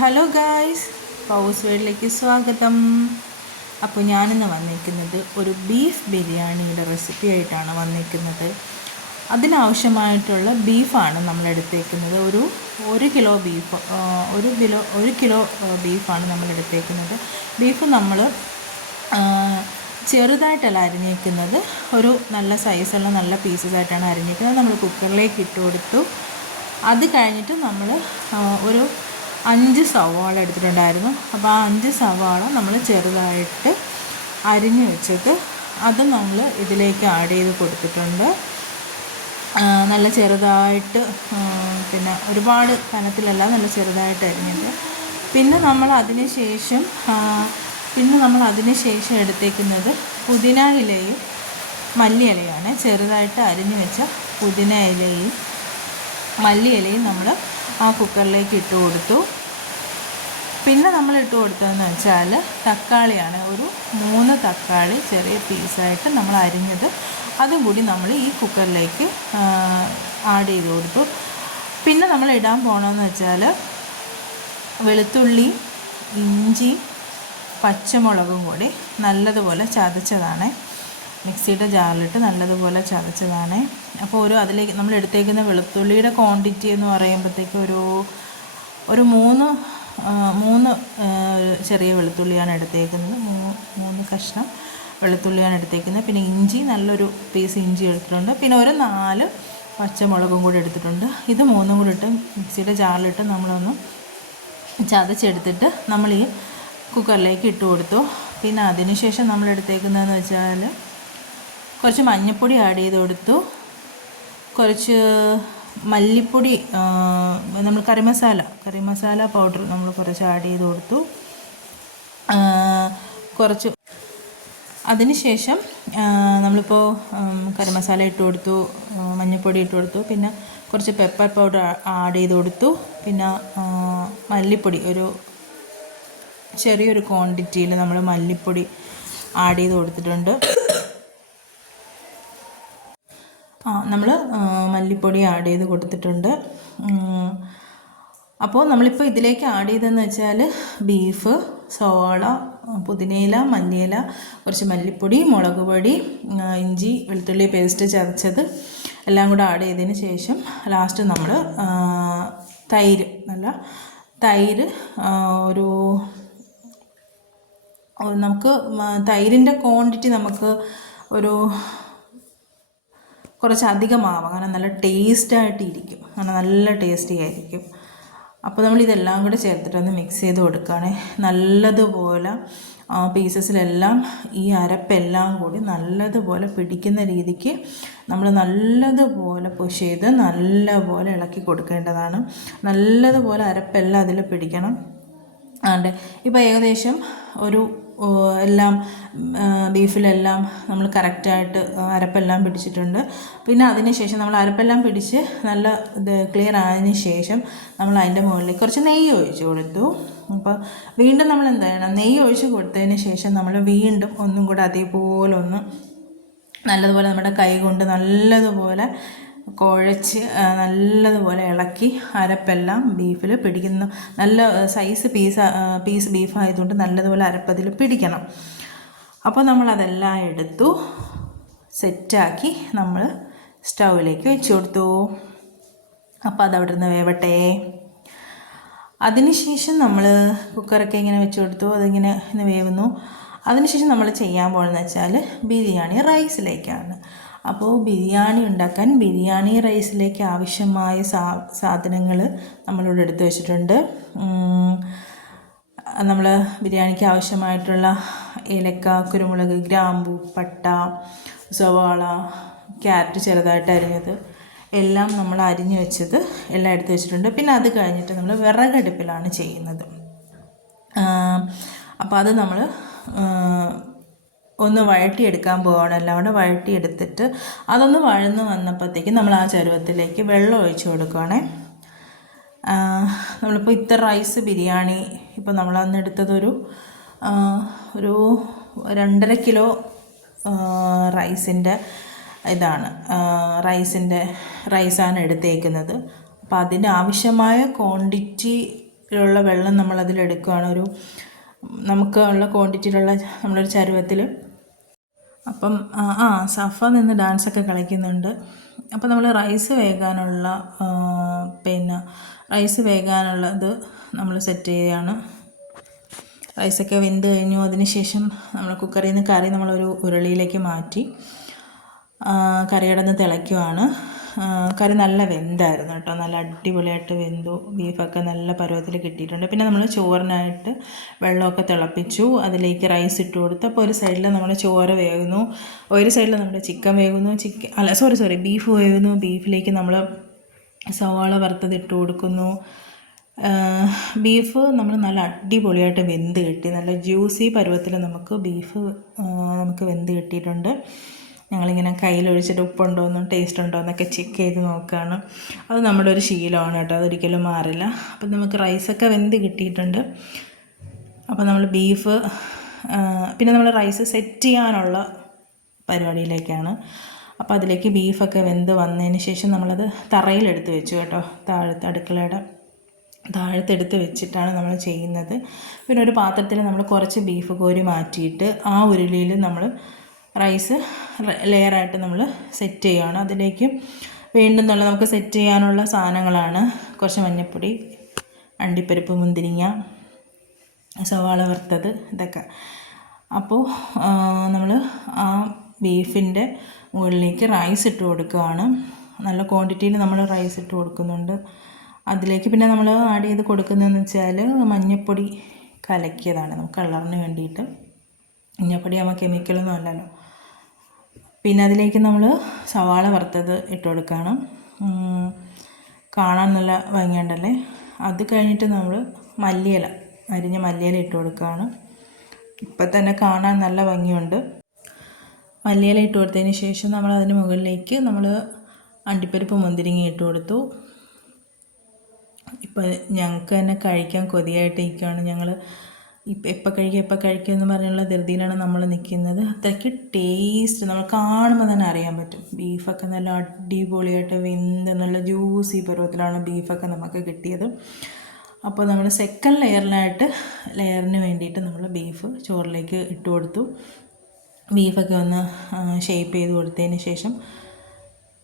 Hello guys, pause വേഡിലേക്ക് സ്വാഗതം. അപ്പോൾ ഞാനിന്ന് വന്നിരിക്കുന്നത് ഒരു ബീഫ് ബിരിയാണിയുടെ റെസിപ്പി ആയിട്ടാണ് വന്നിരിക്കുന്നത്. അതിനാവശ്യമായിട്ടുള്ള ബീഫാണ് നമ്മൾ എടുത്തേക്കുന്നത്. ഒരു കിലോ ബീഫ് ഒരു കിലോ ബീഫാണ് നമ്മൾ എടുത്തേക്കുന്നത്. ബീഫ് നമ്മൾ ചെറുതായിട്ടല്ല അരിഞ്ഞേക്കുന്നത്, ഒരു നല്ല സൈസുള്ള നല്ല പീസസായിട്ടാണ് അരിഞ്ഞേക്കുന്നത്. നമ്മൾ കുക്കറിലേക്ക് ഇട്ട് കൊടുത്തു. അത് കഴിഞ്ഞിട്ട് നമ്മൾ ഒരു 5 സവാള എടുത്തിട്ടുണ്ടായിരുന്നു. അപ്പോൾ ആ 5 സവാള നമ്മൾ ചെറുതായിട്ട് അരിഞ്ഞു വെച്ചത് അത് നമ്മൾ ഇതിലേക്ക് ആഡ് ചെയ്ത് കൊടുത്തിട്ടുണ്ട്. നല്ല ചെറുതായിട്ട്, പിന്നെ ഒരുപാട് കനത്തിലല്ല, നല്ല ചെറുതായിട്ട് അരിഞ്ഞത്. പിന്നെ നമ്മൾ അതിന് ശേഷം എടുത്തേക്കുന്നത് പുതിന ഇലയും മല്ലി ഇലയാണ്. ചെറുതായിട്ട് അരിഞ്ഞു വെച്ച പുതിന ഇലയും മല്ലി ഇലയും നമ്മൾ ആ കുക്കറിലേക്ക് ഇട്ട് കൊടുത്തു. പിന്നെ നമ്മൾ ഇട്ട് കൊടുത്തതെന്ന് വെച്ചാൽ തക്കാളിയാണ്. ഒരു 3 തക്കാളി ചെറിയ പീസായിട്ട് നമ്മൾ അരിഞ്ഞത്, അതും കൂടി നമ്മൾ ഈ കുക്കറിലേക്ക് ആഡ് ചെയ്ത് കൊടുത്തു. പിന്നെ നമ്മൾ ഇടാൻ പോകണമെന്ന് വെച്ചാൽ വെളുത്തുള്ളി, ഇഞ്ചി, പച്ചമുളകും കൂടി നല്ലതുപോലെ ചതച്ചതാണ്. മിക്സിയുടെ ജാറിലിട്ട് നല്ലതുപോലെ ചതച്ചതാണ്. അപ്പോൾ അതിലേക്ക് നമ്മൾ എടുത്തേക്കുന്ന വെളുത്തുള്ളിയുടെ ക്വാണ്ടിറ്റി എന്ന് പറയുമ്പോഴത്തേക്ക് ഒരു മൂന്ന് ചെറിയ വെളുത്തുള്ളിയാണ് എടുത്തേക്കുന്നത്. 3 കഷ്ണം വെളുത്തുള്ളിയാണ് എടുത്തേക്കുന്നത്. പിന്നെ ഇഞ്ചി, നല്ലൊരു പീസ് ഇഞ്ചി എടുത്തിട്ടുണ്ട്. പിന്നെ ഒരു 4 പച്ചമുളകും കൂടി എടുത്തിട്ടുണ്ട്. ഇത് 3 കൂടി ഇട്ട് മിക്സിയുടെ ജാറിലിട്ട് നമ്മളൊന്ന് ചതച്ചെടുത്തിട്ട് നമ്മൾ ഈ കുക്കറിലേക്ക് ഇട്ട് കൊടുത്തു. പിന്നെ അതിനുശേഷം നമ്മൾ എടുത്തേക്കുന്നതെന്ന് വെച്ചാൽ കുറച്ച് മഞ്ഞൾപ്പൊടി ആഡ് ചെയ്ത് കൊടുത്തു, കുറച്ച് മല്ലിപ്പൊടി, നമ്മൾ കറി മസാല പൗഡർ നമ്മൾ കുറച്ച് ആഡ് ചെയ്ത് കൊടുത്തു. അതിനുശേഷം നമ്മളിപ്പോൾ കറി മസാല ഇട്ട് കൊടുത്തു, മഞ്ഞൾപ്പൊടി ഇട്ട് കൊടുത്തു, പിന്നെ കുറച്ച് പെപ്പർ പൗഡർ ആഡ് ചെയ്ത് കൊടുത്തു. പിന്നെ മല്ലിപ്പൊടി ചെറിയൊരു ക്വാണ്ടിറ്റിയിൽ നമ്മൾ മല്ലിപ്പൊടി ആഡ് ചെയ്ത് കൊടുത്തിട്ടുണ്ട്. നമ്മൾ മല്ലിപ്പൊടി ആഡ് ചെയ്ത് കൊടുത്തിട്ടുണ്ട്. അപ്പോൾ നമ്മളിപ്പോൾ ഇതിലേക്ക് ആഡ് ചെയ്തതെന്ന് വെച്ചാൽ ബീഫ്, സവാള, പുതിനയില, മല്ലിയില, കുറച്ച് മല്ലിപ്പൊടി, മുളക് പൊടി, ഇഞ്ചി, വെളുത്തുള്ളി പേസ്റ്റ് ചതച്ചത് എല്ലാം കൂടെ ആഡ് ചെയ്തതിന് ശേഷം ലാസ്റ്റ് നമ്മൾ തൈര് നമുക്ക് തൈരിൻ്റെ ക്വാണ്ടിറ്റി നമുക്ക് കുറച്ച് അധികമാവാം, കാരണം നല്ല ടേസ്റ്റായിട്ടിരിക്കും, അങ്ങനെ നല്ല ടേസ്റ്റി ആയിരിക്കും. അപ്പോൾ നമ്മളിതെല്ലാം കൂടെ ചേർത്തിട്ടൊന്ന് മിക്സ് ചെയ്ത് കൊടുക്കുകയാണ്. നല്ലതുപോലെ പീസസിലെല്ലാം ഈ അരപ്പെല്ലാം കൂടി നല്ലതുപോലെ പിടിക്കുന്ന രീതിക്ക് നമ്മൾ നല്ലതുപോലെ പുഷ് ചെയ്ത് നല്ലപോലെ ഇളക്കി കൊടുക്കേണ്ടതാണ്. നല്ലതുപോലെ അരപ്പെല്ലാം അതിൽ പിടിക്കണം. ഇപ്പോൾ ഏകദേശം എല്ലാം ബീഫിലെല്ലാം നമ്മൾ കറക്റ്റായിട്ട് അരപ്പെല്ലാം പിടിച്ചിട്ടുണ്ട്. പിന്നെ അതിന് ശേഷം നമ്മൾ അരപ്പെല്ലാം പിടിച്ച് നല്ല ക്ലിയർ ആയതിന് ശേഷം നമ്മൾ അതിൻ്റെ മുകളിലേക്ക് കുറച്ച് നെയ്യ് ഒഴിച്ച് കൊടുത്തു. അപ്പോൾ വീണ്ടും നമ്മൾ എന്ത് ചെയ്യണം, നെയ്യ് ഒഴിച്ച് കൊടുത്തതിന് ശേഷം നമ്മൾ വീണ്ടും ഒന്നും കൂടെ അതേപോലെ നല്ലതുപോലെ നമ്മുടെ കൈ കൊണ്ട് നല്ലതുപോലെ കുഴച്ച് നല്ലതുപോലെ ഇളക്കി അരപ്പെല്ലാം ബീഫിൽ പിടിക്കുന്ന, നല്ല സൈസ് പീസ് ബീഫായതുകൊണ്ട് നല്ലതുപോലെ അരപ്പതിൽ പിടിക്കണം. അപ്പോൾ നമ്മളതെല്ലാം എടുത്തു സെറ്റാക്കി നമ്മൾ സ്റ്റൗവിലേക്ക് വെച്ച് കൊടുത്തു. അപ്പോൾ അതവിടെ നിന്ന് വേവട്ടെ. അതിനുശേഷം നമ്മൾ കുക്കറൊക്കെ ഇങ്ങനെ വെച്ച് കൊടുത്തു, അതിങ്ങനെ വേവുന്നു. അതിനുശേഷം നമ്മൾ ചെയ്യാൻ പോകുന്നതെന്ന് വെച്ചാൽ ബിരിയാണി റൈസിലേക്കാണ്. അപ്പോൾ ബിരിയാണി ഉണ്ടാക്കാൻ ബിരിയാണി റൈസിലേക്ക് ആവശ്യമായ സാധനങ്ങൾ നമ്മളിവിടെ എടുത്ത് വെച്ചിട്ടുണ്ട്. നമ്മൾ ബിരിയാണിക്ക് ആവശ്യമായിട്ടുള്ള ഏലക്ക, കുരുമുളക്, ഗ്രാമ്പു, പട്ട, സവാള, ക്യാരറ്റ് ചെറുതായിട്ട് അരിഞ്ഞത് എല്ലാം നമ്മൾ അരിഞ്ഞു വെച്ചത് എല്ലാം എടുത്ത് വെച്ചിട്ടുണ്ട്. പിന്നെ അത് കഴിഞ്ഞിട്ട് നമ്മൾ വിറകടുപ്പിലാണ് ചെയ്യുന്നത്. അപ്പോൾ അത് നമ്മൾ ഒന്ന് വഴറ്റിയെടുക്കാൻ പോകണം. എല്ലാം കൂടെ വഴറ്റിയെടുത്തിട്ട് അതൊന്ന് വഴന്ന് വന്നപ്പോഴത്തേക്ക് നമ്മൾ ആ ചരുവത്തിലേക്ക് വെള്ളം ഒഴിച്ച് കൊടുക്കുകയാണേ. നമ്മളിപ്പോൾ ഇത്ര റൈസ് ബിരിയാണി ഇപ്പോൾ നമ്മളന്ന് എടുത്തതൊരു 2.5 കിലോ റൈസിൻ്റെ റൈസാണ് എടുത്തേക്കുന്നത്. അപ്പോൾ അതിന് ആവശ്യമായ ക്വാണ്ടിറ്റി ിലുള്ള വെള്ളം നമ്മൾ അതിലെടുക്കുകയാണ്. നമുക്ക് ഉള്ള ക്വാണ്ടിറ്റിയിലുള്ള നമ്മളൊരു ചരുവത്തിൽ. അപ്പം സഫ നിന്ന് ഡാൻസൊക്കെ കളിക്കുന്നുണ്ട്. അപ്പോൾ നമ്മൾ റൈസ് വേകാനുള്ളത് നമ്മൾ സെറ്റ് ചെയ്യുകയാണ്. റൈസൊക്കെ വെന്ത് കഴിഞ്ഞു. അതിന് ശേഷം നമ്മൾ കുക്കറിൽ നിന്ന് കറി നമ്മളൊരു ഉരുളിയിലേക്ക് മാറ്റി കറി കിടന്ന് തിളയ്ക്കുവാണ്. കറി നല്ല വെന്തായിരുന്നു കേട്ടോ, നല്ല അടിപൊളിയായിട്ട് വെന്തു. ബീഫൊക്കെ നല്ല പരുവത്തിൽ കിട്ടിയിട്ടുണ്ട്. പിന്നെ നമ്മൾ ചോറിനായിട്ട് വെള്ളമൊക്കെ തിളപ്പിച്ചു, അതിലേക്ക് റൈസ് ഇട്ട് കൊടുത്തു. അപ്പോൾ ഒരു സൈഡിൽ നമ്മൾ ചോറ് വേകുന്നു, ഒരു സൈഡിൽ നമ്മുടെ ചിക്കൻ വേകുന്നു. ബീഫ് വേകുന്നു. ബീഫിലേക്ക് നമ്മൾ സവാള വറുത്തത് ഇട്ട് കൊടുക്കുന്നു. ബീഫ് നമ്മൾ നല്ല അടിപൊളിയായിട്ട് വെന്ത് കിട്ടി. നല്ല ജ്യൂസി പരുവത്തിൽ ബീഫ് വെന്ത് കിട്ടിയിട്ടുണ്ട്. ഞങ്ങളിങ്ങനെ കയ്യിലൊഴിച്ചിട്ട് ഉപ്പുണ്ടോയെന്നും ടേസ്റ്റ് ഉണ്ടോ എന്നൊക്കെ ചെക്ക് ചെയ്ത് നോക്കുകയാണ്. അത് നമ്മുടെ ഒരു ശീലമാണ് കേട്ടോ, അതൊരിക്കലും മാറില്ല. അപ്പം നമുക്ക് റൈസൊക്കെ വെന്ത് കിട്ടിയിട്ടുണ്ട്. അപ്പോൾ നമ്മൾ ബീഫ് പിന്നെ നമ്മൾ റൈസ് സെറ്റ് ചെയ്യാനുള്ള പരിപാടിയിലേക്കാണ്. അപ്പോൾ അതിലേക്ക് ബീഫൊക്കെ വെന്ത് വന്നതിന് ശേഷം നമ്മളത് തറയിലെടുത്ത് വെച്ചു കേട്ടോ, അടുക്കളയുടെ താഴത്തെടുത്ത് വെച്ചിട്ടാണ് നമ്മൾ ചെയ്യുന്നത്. പിന്നെ ഒരു പാത്രത്തിൽ നമ്മൾ കുറച്ച് ബീഫ് കോരി മാറ്റിയിട്ട് ആ ഉരുളിയിൽ നമ്മൾ റൈസ് ലെയറായിട്ട് നമ്മൾ സെറ്റ് ചെയ്യുകയാണ്. അതിലേക്ക് വേണ്ടുന്നുള്ള നമുക്ക് സെറ്റ് ചെയ്യാനുള്ള സാധനങ്ങളാണ് കുറച്ച് മഞ്ഞൾപ്പൊടി, അണ്ടിപ്പരിപ്പ്, മുന്തിരിങ്ങ, സവാള വറുത്തത്, ഇതൊക്കെ. അപ്പോൾ നമ്മൾ ആ ബീഫിൻ്റെ മുകളിലേക്ക് റൈസ് ഇട്ട് കൊടുക്കുകയാണ്. നല്ല ക്വാണ്ടിറ്റിയിൽ നമ്മൾ റൈസ് ഇട്ട് കൊടുക്കുന്നുണ്ട്. അതിലേക്ക് പിന്നെ നമ്മൾ ആഡ് ചെയ്ത് കൊടുക്കുന്നതെന്ന് വെച്ചാൽ മഞ്ഞൾപ്പൊടി കലക്കിയതാണ്, നമുക്ക് കളറിന് വേണ്ടിയിട്ട്. മഞ്ഞൾപ്പൊടി ആകുമ്പോൾ കെമിക്കലൊന്നും അല്ലല്ലോ. പിന്നെ അതിലേക്ക് നമ്മൾ സവാള വറുത്തത് ഇട്ട് കൊടുക്കുകയാണ്. കാണാൻ നല്ല ഭംഗിയുണ്ടല്ലേ. അത് കഴിഞ്ഞിട്ട് നമ്മൾ അരിഞ്ഞ മല്ലിയില ഇട്ട് കൊടുക്കുകയാണ്. ഇപ്പം തന്നെ കാണാൻ നല്ല ഭംഗിയുണ്ട്. മല്ലിയില ഇട്ട് കൊടുത്തതിന് ശേഷം നമ്മൾ അതിന് മുകളിലേക്ക് നമ്മൾ അണ്ടിപ്പരിപ്പ്, മുന്തിരിങ്ങ ഇട്ട് കൊടുത്തു. ഇപ്പം ഞങ്ങൾക്ക് തന്നെ കഴിക്കാൻ കൊതിയായിട്ടിരിക്കുകയാണ്. ഞങ്ങൾ എപ്പോൾ കഴിക്കുക എന്ന് പറഞ്ഞുള്ള ധൃതിയിലാണ് നമ്മൾ നിൽക്കുന്നത്. അത്രയ്ക്ക് ടേസ്റ്റ് നമ്മൾ കാണുമ്പോൾ തന്നെ അറിയാൻ പറ്റും. ബീഫൊക്കെ നല്ല അടിപൊളിയായിട്ട് വെന്ത് നല്ല ജ്യൂസി പരുവത്തിലാണ് ബീഫൊക്കെ നമുക്ക് കിട്ടിയത്. അപ്പോൾ നമ്മൾ സെക്കൻഡ് ലെയറിന് വേണ്ടിയിട്ട് നമ്മൾ ബീഫ് ചോറിലേക്ക് ഇട്ട് കൊടുത്തു. ബീഫൊക്കെ ഒന്ന് ഷേപ്പ് ചെയ്ത് കൊടുത്തതിന് ശേഷം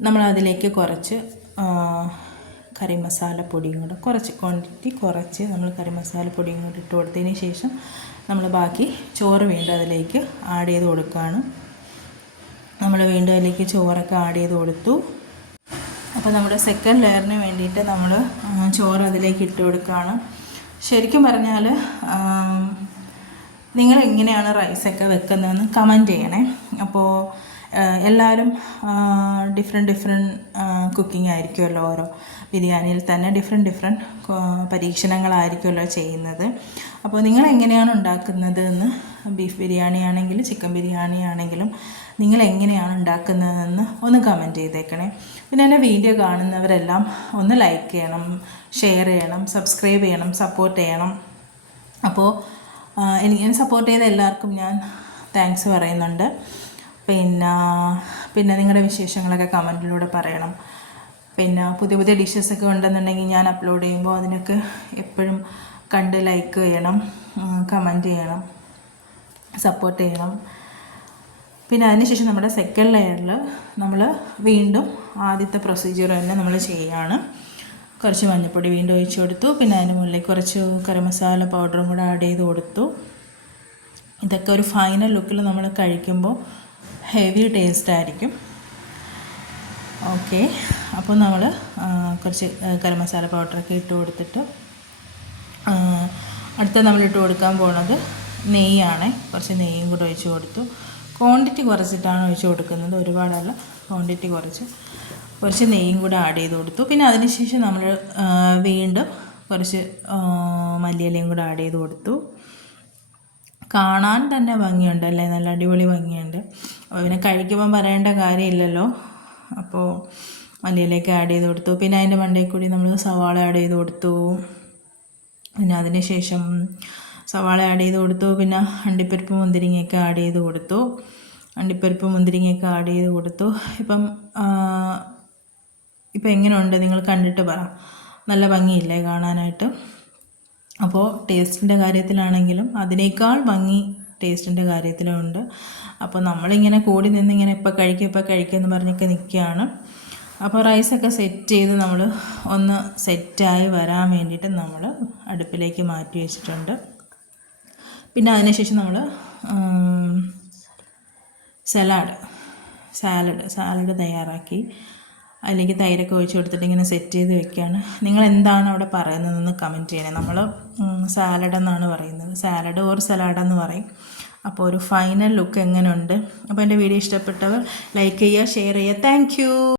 നമ്മളതിലേക്ക് കുറച്ച് കറി മസാലപ്പൊടിയും കൂടെ കുറച്ച് നമ്മൾ കറി മസാലപ്പൊടിയും കൂടെ ഇട്ട് കൊടുത്തതിന് ശേഷം നമ്മൾ ബാക്കി ചോറ് വീണ്ടും അതിലേക്ക് ആഡ് ചെയ്ത് കൊടുക്കുകയാണ്. നമ്മൾ വീണ്ടും അതിലേക്ക് ചോറൊക്കെ ആഡ് ചെയ്ത് കൊടുത്തു. അപ്പോൾ നമ്മുടെ സെക്കൻഡ് ലെയറിന് വേണ്ടിയിട്ട് നമ്മൾ ചോറ് അതിലേക്ക് ഇട്ട് കൊടുക്കുകയാണ്. ശരിക്കും പറഞ്ഞാൽ നിങ്ങൾ എങ്ങനെയാണ് റൈസൊക്കെ വെക്കുന്നതെന്ന് കമൻറ്റ് ചെയ്യണേ. അപ്പോൾ എല്ലാവരും ഡിഫറെൻറ്റ് കുക്കിംഗ് ആയിരിക്കുമല്ലോ. ഓരോ ബിരിയാണിയിൽ തന്നെ ഡിഫറെൻറ്റ് പരീക്ഷണങ്ങളായിരിക്കുമല്ലോ ചെയ്യുന്നത്. അപ്പോൾ നിങ്ങൾ എങ്ങനെയാണ് ഉണ്ടാക്കുന്നത് എന്ന്, ബീഫ് ബിരിയാണി ആണെങ്കിലും ചിക്കൻ ബിരിയാണി ആണെങ്കിലും നിങ്ങൾ എങ്ങനെയാണ് ഉണ്ടാക്കുന്നതെന്ന് ഒന്ന് കമൻറ്റ് ചെയ്തേക്കണേ. പിന്നെ എൻ്റെ വീഡിയോ കാണുന്നവരെല്ലാം ഒന്ന് ലൈക്ക് ചെയ്യണം, ഷെയർ ചെയ്യണം, സബ്സ്ക്രൈബ് ചെയ്യണം, സപ്പോർട്ട് ചെയ്യണം. അപ്പോൾ എന്നെ സപ്പോർട്ട് ചെയ്ത എല്ലാവർക്കും ഞാൻ താങ്ക്സ് പറയുന്നുണ്ട്. പിന്നെ നിങ്ങളുടെ വിശേഷങ്ങളൊക്കെ കമൻറ്റിലൂടെ പറയണം. പിന്നെ പുതിയ ഡിഷസൊക്കെ ഉണ്ടെന്നുണ്ടെങ്കിൽ ഞാൻ അപ്ലോഡ് ചെയ്യുമ്പോൾ അതിനൊക്കെ എപ്പോഴും കണ്ട് ലൈക്ക് ചെയ്യണം, കമൻറ്റ് ചെയ്യണം, സപ്പോർട്ട് ചെയ്യണം. പിന്നെ അതിനുശേഷം നമ്മുടെ സെക്കൻഡ് ലെയറിൽ നമ്മൾ വീണ്ടും ആദ്യത്തെ പ്രൊസീജിയർ തന്നെ നമ്മൾ ചെയ്യുകയാണ്. കുറച്ച് മഞ്ഞൾപ്പൊടി വീണ്ടും ഒഴിച്ച് കൊടുത്തു. പിന്നെ അതിന് മുകളിലേക്ക് കുറച്ച് കറി മസാല പൗഡറും കൂടെ ആഡ് ചെയ്ത് കൊടുത്തു. ഇതൊക്കെ ഒരു ഫൈനൽ ലുക്കിൽ നമ്മൾ കഴിക്കുമ്പോൾ ഹെവി ടേസ്റ്റ് ആയിരിക്കും. ഓക്കെ, അപ്പോൾ നമ്മൾ കുറച്ച് ഗരം മസാല പൗഡറൊക്കെ ഇട്ട് കൊടുത്തിട്ട് അടുത്ത നമ്മൾ ഇട്ട് കൊടുക്കാൻ പോകുന്നത് നെയ്യാണ്. കുറച്ച് നെയ്യും കൂടെ ഒഴിച്ച് കൊടുത്തു. ക്വാണ്ടിറ്റി കുറച്ചിട്ടാണ് ഒഴിച്ച് കൊടുക്കുന്നത്, ഒരുപാടല്ല, ക്വാണ്ടിറ്റി കുറച്ച് നെയ്യും കൂടെ ആഡ് ചെയ്ത് കൊടുത്തു. പിന്നെ അതിനുശേഷം നമ്മൾ വീണ്ടും കുറച്ച് മല്ലിയിലയും കൂടെ ആഡ് ചെയ്ത് കൊടുത്തു. കാണാൻ തന്നെ ഭംഗിയുണ്ടല്ലേ, നല്ല അടിപൊളി ഭംഗിയുണ്ട്. അപ്പോൾ പിന്നെ കഴിക്കുമ്പം പറയേണ്ട കാര്യമില്ലല്ലോ. അപ്പോൾ മല്ലിയിലേക്ക് ആഡ് ചെയ്ത് കൊടുത്തു. പിന്നെ അതിൻ്റെ മണ്ടയിൽ കൂടി നമ്മൾ സവാള ആഡ് ചെയ്ത് കൊടുത്തു. പിന്നെ അതിന് ശേഷം സവാള ആഡ് ചെയ്ത് കൊടുത്തു. പിന്നെ അണ്ടിപ്പരിപ്പ് മുന്തിരിങ്ങയൊക്കെ ആഡ് ചെയ്ത് കൊടുത്തു. ഇപ്പം എങ്ങനെയുണ്ട് നിങ്ങൾ കണ്ടിട്ട് പറ. നല്ല ഭംഗിയില്ലേ കാണാനായിട്ട്? അപ്പോൾ ടേസ്റ്റിൻ്റെ കാര്യത്തിലാണെങ്കിലും അതിനേക്കാൾ ഭംഗി ടേസ്റ്റിൻ്റെ കാര്യത്തിലുമുണ്ട്. അപ്പോൾ നമ്മളിങ്ങനെ കൂടി നിന്നിങ്ങനെ ഇപ്പോൾ കഴിക്കുക എന്ന് പറഞ്ഞൊക്കെ നിൽക്കുകയാണ്. അപ്പോൾ റൈസൊക്കെ സെറ്റ് ചെയ്ത് നമ്മൾ ഒന്ന് സെറ്റായി വരാൻ വേണ്ടിയിട്ട് നമ്മൾ അടുപ്പിലേക്ക് മാറ്റി വെച്ചിട്ടുണ്ട്. പിന്നെ അതിനുശേഷം നമ്മൾ സാലഡ് തയ്യാറാക്കി അതിലേക്ക് തൈരൊക്കെ ഒഴിച്ച് കൊടുത്തിട്ട് ഇങ്ങനെ സെറ്റ് ചെയ്ത് വെക്കുകയാണ്. നിങ്ങൾ എന്താണ് അവിടെ പറയുന്നതെന്ന് കമൻറ്റ് ചെയ്യണേ. നമ്മൾ സാലഡ് എന്നാണ് പറയുന്നത്, സാലഡ് ഓർ സലാഡെന്ന് പറയും. അപ്പോൾ ഒരു ഫൈനൽ ലുക്ക് എങ്ങനെയുണ്ട്? അപ്പോൾ എൻ്റെ വീഡിയോ ഇഷ്ടപ്പെട്ടവർ ലൈക്ക് ചെയ്യുക, ഷെയർ ചെയ്യുക. താങ്ക്